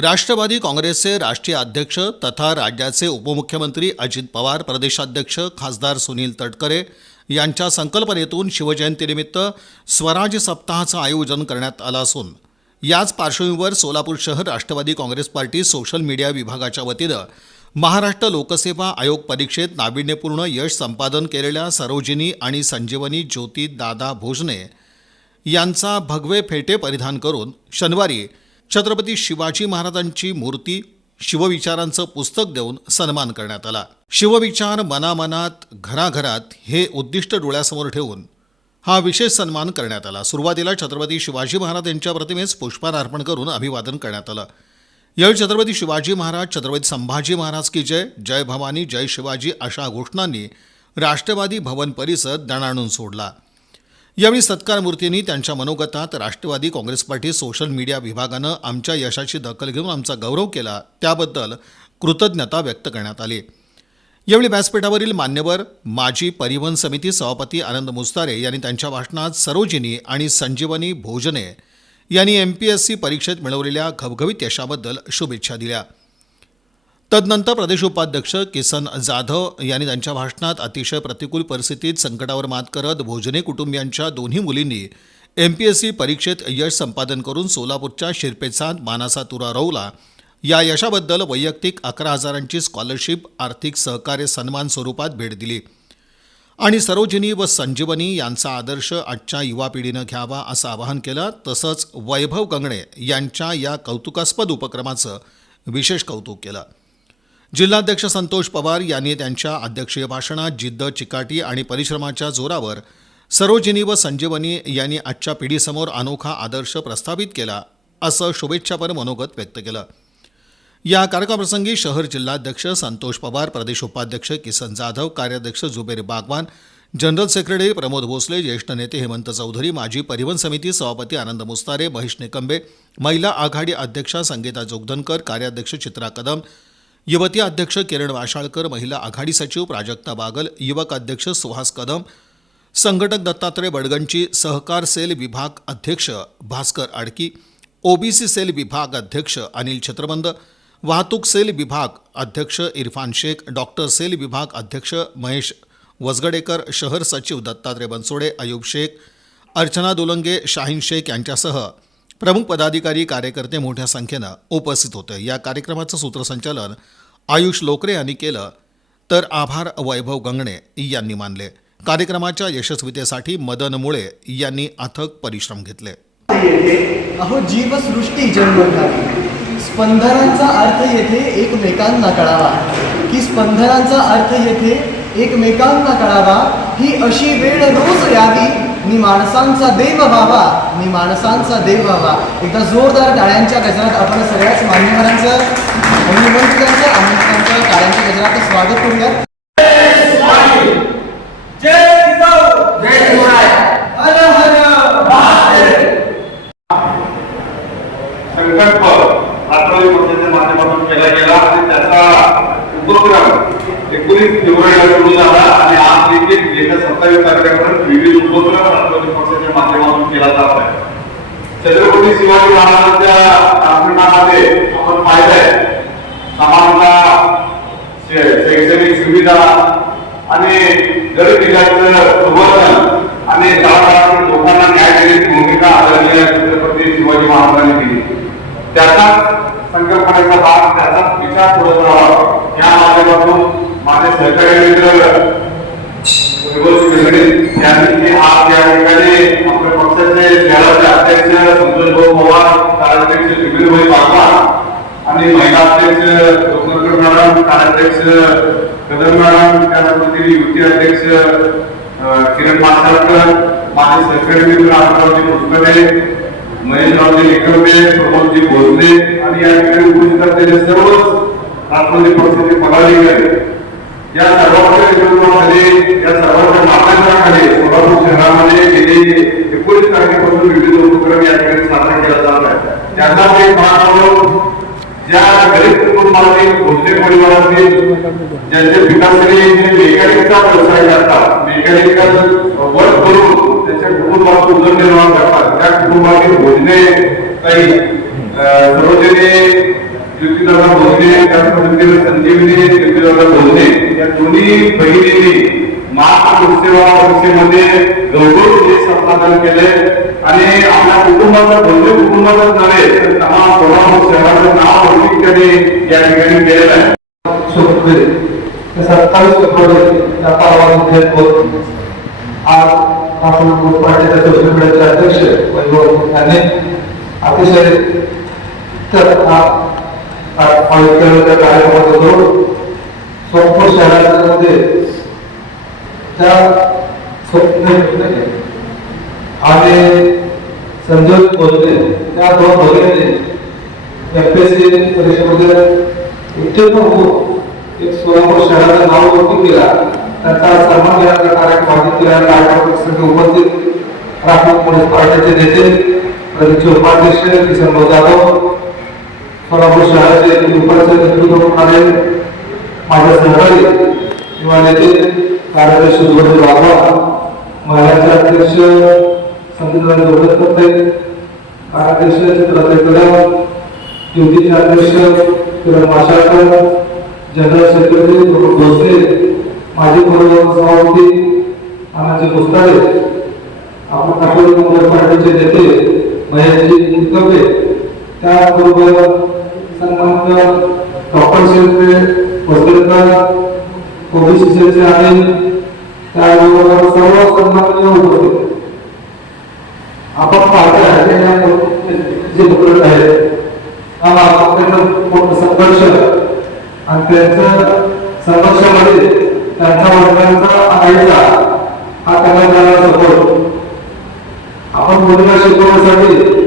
राष्ट्रवादी काँग्रेसचे राष्ट्रीय अध्यक्ष तथा राज्याचे उपमुख्यमंत्री अजित पवार प्रदेशाध्यक्ष खासदार सुनील तटकरे यांच्या संकल्पनेतून शिवजयंतीनिमित्त स्वराज सप्ताहाचं आयोजन करण्यात आलं असून याच पार्श्वभूमीवर सोलापूर शहर Rashtrawadi Congress party social media विभागाच्या वतीनं महाराष्ट्र लोकसेवा आयोग परीक्षेत नाविन्यपूर्ण यश संपादन केलेल्या सरोजिनी आणि संजीवनी ज्योती दादा भोजने यांचा भगवे फेटे परिधान करून शनिवारी छत्रपती शिवाजी महाराजांची मूर्ती शिवविचारांचं पुस्तक देऊन सन्मान करण्यात आला. शिवविचार मनामनात घराघरात हे उद्दिष्ट डोळ्यासमोर ठेवून हा विशेष सन्मान करण्यात आला. सुरुवातीला छत्रपती शिवाजी महाराज यांच्या प्रतिमेस पुष्पहार अर्पण करून अभिवादन करण्यात आलं. यावेळी छत्रपती शिवाजी महाराज छत्रपती संभाजी महाराज की जय जय भवानी जय शिवाजी अशा घोषणांनी राष्ट्रवादी भवन परिसर दणाणून सोडला. यावेळी सत्कार मूर्तींनी त्यांच्या मनोगतात Rashtrawadi Congress party social media विभागानं आमच्या यशाची दखल घेऊन आमचा गौरव केला. त्याबद्दल कृतज्ञता व्यक्त करण्यात आली. यावेळी व्यासपीठावरील मान्यवर माजी परिवहन समिती सभापती आनंद मुस्तारे यांनी त्यांच्या भाषणात सरोजिनी आणि संजीवनी भोजने यांनी एम पी एस सी परीक्षेत मिळवलेल्या घवघवीत यशाबद्दल शुभेच्छा दिल्या. तदनंतर प्रदेश उपाध्यक्ष किसन जाधव यांनी त्यांच्या भाषणात अतिशय प्रतिकूल परिस्थितीत संकटावर मात करत भोजने कुटुंबियांच्या दोन्ही मुलींनी एम पी एस सी परीक्षेत यश संपादन करून सोलापूरच्या शिरपेचात मानासा तुरा रोवला. या यशाबद्दल वैयक्तिक अकरा हजारांची स्कॉलरशिप आर्थिक सहकार्य सन्मान स्वरूपात भेट दिली. आणि सरोजिनी व संजीवनी यांचा आदर्श आजच्या युवा पिढीनं घ्यावा असं आवाहन केलं. तसंच वैभव गंगणे यांच्या या कौतुकास्पद उपक्रमाचं विशेष कौतुक केलं. जिल्हाध्यक्ष संतोष पवार यांनी त्यांच्या अध्यक्षीय भाषणात जिद्द चिकाटी आणि परिश्रमाच्या जोरावर सरोजिनी व संजीवनी यांनी आजच्या पिढीसमोर अनोखा आदर्श प्रस्थापित केला असं शुभेच्छापर मनोगत व्यक्त केलं. या कार्यक्रमाप्रसंगी शहर जिल्हाध्यक्ष संतोष पवार प्रदेश उपाध्यक्ष किसन जाधव कार्याध्यक्ष जुबेर बागवान जनरल सेक्रेटरी प्रमोद भोसले ज्येष्ठ नेते हेमंत चौधरी माजी परिवहन समिती सभापती आनंद मुस्तारे महेश निकंबे महिला आघाडी अध्यक्षा संगीता जोगदनकर कार्याध्यक्ष चित्रा कदम युवती अध्यक्ष किरण वाशाळकर महिला आघाडी सचिव प्राजक्ता बागल युवक अध्यक्ष सुहास कदम संघटक दत्तात्रय बडगंची सहकार सेल विभाग अध्यक्ष भास्कर आडकी ओबीसी सेल विभाग अध्यक्ष अनिल छत्रबंद वाहतूक सेल विभाग अध्यक्ष इरफान शेख डॉक्टर सेल विभाग अध्यक्ष महेश वसगडेकर शहर सचिव दत्तात्रय बनसोडे अयूब शेख अर्चना दोलंगे शाहीन शेख यांच्यासह प्रमुख पदाधिकारी कार्यकर्ते मोठ्या संख्येनं उपस्थित होते. या कार्यक्रमाचं सूत्रसंचालन आयुष लोकरे यांनी केलं. तर आभार वैभव गंगणे यांनी मानले. कार्यक्रमाच्या यशस्वीतेसाठी मदन मुळे यांनी अथक परिश्रम घेतले. अहो जीवसृष्टी जन्मधारी स्पंदनांचा अर्थ येथे एकमेकांना कळावा. की स्पंदनांचा अर्थ येथे एकमेकांना कळावा ही अशी वेळ रोज यावी मी माणसांचा देव व्हावा मी माणसांचा देव व्हावा. एकदा जोरदार टाळ्यांच्या गजरात आपण सगळ्याच मान्यवरांचं निमंत्रितांचं आमंत्रितांचं टाळ्यांच्या गजरात स्वागत करूयात. संकल्प राष्ट्रवादी पक्षाच्या माध्यमातून केला गेला आणि त्याचा उपक्रम एकोणीस फेब्रुवारीला सुरू झाला आणि आज देखील येत्या सत्तावीस तारखेपर्यंत विविध उपक्रम राष्ट्रवादी पक्षाच्या माध्यमातून केला जात आहे. छत्रपती शिवाजी महाराजांच्या आंदोलनामध्ये आपण पाहिलंय. समानता शैक्षणिक सुविधा आणि गरीब जिल्ह्याचं सुवर्धन आणि तळागाळातील लोकांना न्याय देण्याची भूमिका आदरणीय छत्रपती शिवाजी महाराजांनी दिली त्याचा संकल्पनेचा भाग त्याचा विचार पुढे या माध्यमातून माझे सहकारी मित्र आज या ठिकाणी आपल्या पक्षाचे शहराचे अध्यक्ष संतोष भाऊ पवार कार्याध्यक्ष विपिनभाई बागवान आणि महिला अध्यक्ष लोकनकर मॅडम कार्याध्यक्ष कदम मॅडम त्यानंतर युती अध्यक्ष किरण मासाळकर माझे सहकारी मित्र आमरावजी पुष्करे महेशरावजी प्रमोदजी भोसले आणि या ठिकाणी उपस्थित असलेले सर्वच राष्ट्रवादी पक्षाचे पदाधिकारी या सर्वांच्या नेतृत्वाखाली या सर्वांच्या मार्गदर्शनाखाली सोलापूर शहरामध्ये गेली एकोणीस तारखेपासून विविध उपक्रम या ठिकाणी साजरा केला जात आहे त्यांना एक भाग म्हणून ज्या गरीब कुटुंबातील भोसले परिवारातील ज्यांचे पिताश्री मेकॅनिकचा व्यवसाय करतात मेकॅनिकल वर्क करून त्यांच्या कुटुंबात उदरनिर्वाह करतात त्या कुटुंबातील भोजने काही सर्वजने ज्योतिदादा बोलणे त्याचबरोबर संजीवनी ज्योतिदादा बोलणे या दोन्ही बहिणींनी महाराष्ट्र लोकसेवा परीक्षेमध्ये गौरव हे संपादन केले आणि आपल्या कुटुंबाचं भव्य कुटुंबाचाच नव्हे तर तमाम कोल्हापूर शहराचं नाव औद्योगिक त्यांनी या ठिकाणी केलेलं आहे. सत्तावीस फेब्रुवारी या आज आपण पार्टीच्या सोशल मीडियाचे अध्यक्ष वैभव अतिशय तर आयोजित कार्यक्रमाचा जोड सोलापूर शहरामध्ये त्या आणि संजय बोलते त्या दोन भगिनी एफ एस सी परीक्षेमध्ये उत्तीर्ण होऊन एक सोलापूर शहराचं नाव वरती केला त्याचा सन्मान घेण्याचा कार्यक्रम आयोजित केला कार्यक्रमासाठी उपस्थित राष्ट्रीय पोलीस पार्टीचे नेते प्रदेशचे उपाध्यक्ष किसन जाधव सोलापूर शहराचे उपस्थित नेतृत्व करणारे माझ्या सहकारी किंवा नेते कार्यदर्श सुब्रत बाबा. महिलांचे अध्यक्ष संगीतराज जोगत कार्याध्यक्ष चित्रते कदम युतीचे अध्यक्ष किरण माशाळकर जनरल सेक्रेटरी प्रमुख भोसले माजी पूर्व सभापती अनाजी पुस्तारे आपण काकोडी काँग्रेस पार्टीचे नेते महेशजी कबे त्याबरोबर सन्मान्य डॉक्टर शेळके वसलेकर ओबीसी सेलचे आणि त्याबरोबर सर्व सन्मान्य उपस्थित आपण पाहतो आहे जे उपलब्ध आहेत त्यांचा संघर्ष आणि त्यांच्या संघर्षामध्ये त्यांच्या वडिलांचा आईचा हा त्यांना सपोर्ट आपण मुलीला शिकवण्यासाठी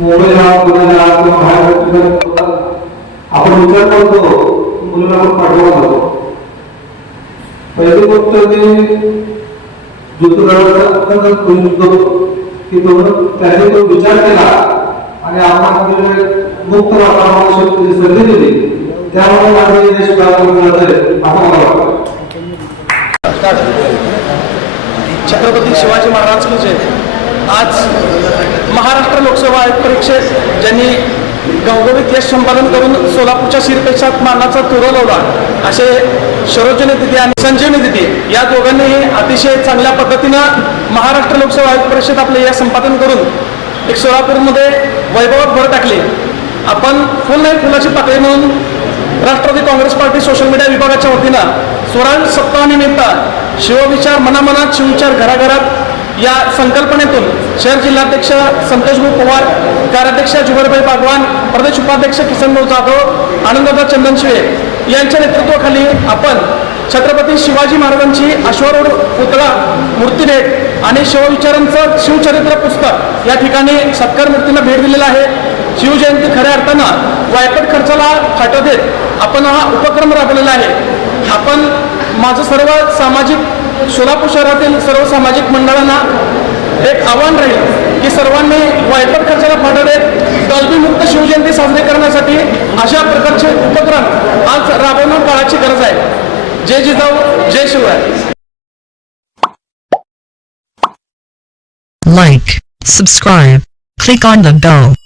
मोबाईलला पुण्याला किंवा बाहेर आपण विचार करतो मुलाला आपण पाठवला जातो. पहिली गोष्ट ते ज्योतिरावाचा की तो त्याने तो विचार केला आणि आपण मुक्त वातावरणाची संधी दिली त्यामुळे माझे यश प्राप्त छत्रपती शिवाजी महाराज की जय. आज महाराष्ट्र लोकसेवा आयोग परीक्षेत ज्यांनी गवगवीत यश संपादन करून सोलापूरच्या शिरपेक्षात मानाचा तुरा लावला असे सरोजनी दिदी आणि संजीवनी दिदी या दोघांनीही अतिशय चांगल्या पद्धतीनं महाराष्ट्र लोकसेवा आयोग परिषद आपले यश संपादन करून एक सोलापूरमध्ये वैभवात भर टाकली. आपण फुल नाही फुलाची पातळी म्हणून Rashtrawadi Congress party social media विभागाच्या वतीनं स्वराज सप्ताहानिमित्त शिवविचार मनामनात शिवविचार घराघरात या संकल्पनेतून शहर जिल्हाध्यक्ष संतोषभाऊ पवार कार्याध्यक्ष जुवरभाई बागवान प्रदेश उपाध्यक्ष किसनभाऊ जाधव आनंददा चंदनशिवे यांच्या नेतृत्वाखाली आपण छत्रपती शिवाजी महाराजांची अश्वारूढ पुतळा मूर्तीभेट आणि शिवविचारांचं शिवचरित्र पुस्तक या ठिकाणी सत्कार मूर्तीला भेट दिलेला आहे. शिवजयंती खऱ्या अर्थानं वायपट खर्चाला फाटा देत आपण हा उपक्रम राबवलेला आहे. आपण माझं सर्व सामाजिक सोलापूर शहरातील सर्व सामाजिक मंडळांना एक आव्हान राहील की सर्वांनी वायपट खर्चाला फाटा देत डॉल्बी शिवजयंती साजरी करण्यासाठी अशा प्रकारचे उपक्रम आज राबवणं काळाची गरज आहे. जय जिजाऊ जय Shivray. Like, subscribe, click on the bell.